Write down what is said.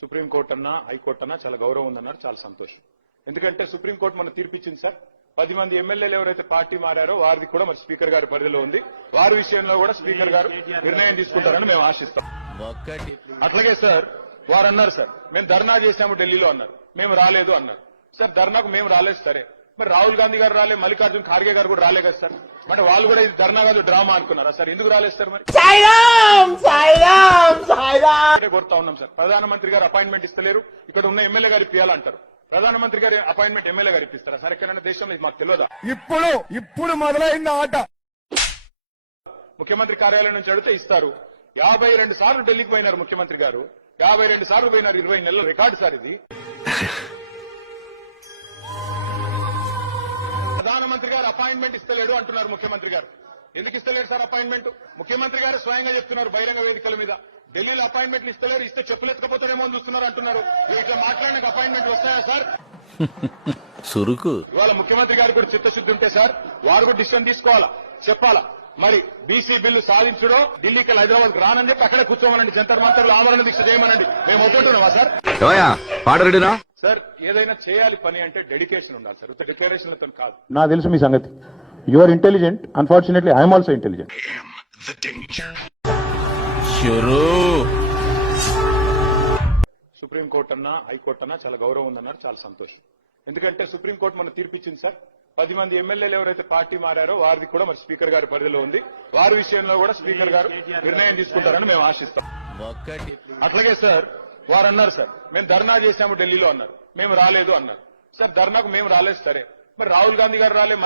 Supreme court అన్నా high court అన్నా చాలా గౌరవం ఉందన్నారు, చాలా సంతోషం. ఎందుకంటే సుప్రీంకోర్టు మన తీర్పిచ్చింది సార్. 10 మంది ఎమ్మెల్యేలు ఎవరైతే పార్టీ మారారో వారిది కూడా మరి స్పీకర్ గారి పరిధిలో ఉంది. వారి విషయంలో కూడా స్పీకర్ గారు నిర్ణయం తీసుకుంటారని మేము ఆశిస్తాం. అట్లాగే సార్ వారు అన్నారు సార్, మేము ధర్నా చేశాము ఢిల్లీలో అన్నారు, మేము రాలేదు అన్నారు. సార్ ధర్నాకు మేము రాలేదు సరే, మరి రాహుల్ గాంధీ గారు రాలే, మల్లికార్జున్ ఖార్గే గారు కూడా రాలే కదా సార్. మరి వాళ్ళు కూడా ఇది ధర్నా కాదు డ్రామా అనుకున్నారా సార్? ఎందుకు రాలేదు సార్? మరి కోరుతా ఉన్నాం సార్, ప్రధానమంత్రి గారు అపాయింట్మెంట్ ఇస్తలేరు, ఇక్కడ ఉన్న ఎమ్మెల్యే గారు ఇప్పియాలంటారు. ప్రధానమంత్రి గారి అపాయింట్మెంట్ ఎమ్మెల్యే గారు ఇప్పిస్తారా సార్? ఎక్కడైనా దేశంలో ఇది మాకు తెలియదా? ఇప్పుడు మొదలైంది ఆట. ముఖ్యమంత్రి కార్యాలయం నుంచి అడిగితే ఇస్తారు. 52 సార్లు ఢిల్లీకి పోయినారు ముఖ్యమంత్రి గారు, 52 సార్లు పోయినారు. 20 నెలల రికార్డు సార్ ఇది. ప్రధానమంత్రి గారు అపాయింట్మెంట్ ఇస్తలేడు అంటున్నారు ముఖ్యమంత్రి గారు. ఎందుకు ఇస్తలేరు సార్ అపాయింట్మెంట్? ముఖ్యమంత్రి గారు స్వయంగా చెప్తున్నారు బహిరంగ వేదికల మీద, ఢిల్లీలో అపాయింట్మెంట్లు ఇస్తలేరు, ఇస్తే చెప్పులు ఎత్తుకపోతారేమో అని చూస్తున్నారు అంటున్నారు. ఇట్లా మాట్లాడిన అపాయింట్మెంట్ వస్తాయా సార్? సురుకు. ఇవాళ ముఖ్యమంత్రి గారు కూడా చిత్తశుద్ధి ఉంటే సార్ వారు కూడా డిసిషన్ తీసుకోవాలా, చెప్పాలా. మరి బీసీ బిల్లు సాధించడో ఢిల్లీకి హైదరాబాద్ రానని చెప్పి అక్కడే కూర్చోమనండి, జంతర్ మంతర్లు ఆమరణ దీక్ష చేయమనండి. మేము ఒప్పుకుంటున్నామా సార్? పాడరెడ్డినా సార్ ఏదైనా చేయాలి పని అంటే డెడికేషన్ ఉండాలి సార్, డిక్లరేషన్లతో కాదు. నాకు తెలుసు మీ సంగతి. You are intelligent, unfortunately I'm also intelligent. Supreme court అన్నా హైకోర్టు అన్నా చాలా గౌరవం ఉందన్నారు, చాలా సంతోషం. ఎందుకంటే సుప్రీంకోర్టు మన తీర్పిచ్చింది సార్. 10 మంది ఎమ్మెల్యేలు ఎవరైతే పార్టీ మారారో వారిది కూడా మరి స్పీకర్ గారి పరిధిలో ఉంది. వారి విషయంలో కూడా స్పీకర్ గారు నిర్ణయం తీసుకుంటారని మేము ఆశిస్తాం. అట్లాగే సార్ వారు అన్నారు సార్, మేము ధర్నా చేశాము ఢిల్లీలో అన్నారు, మేము రాలేదు అన్నారు. సార్ ధర్నాకు మేము రాలేదు సరే, మరి రాహుల్ గాంధీ గారు రాలే,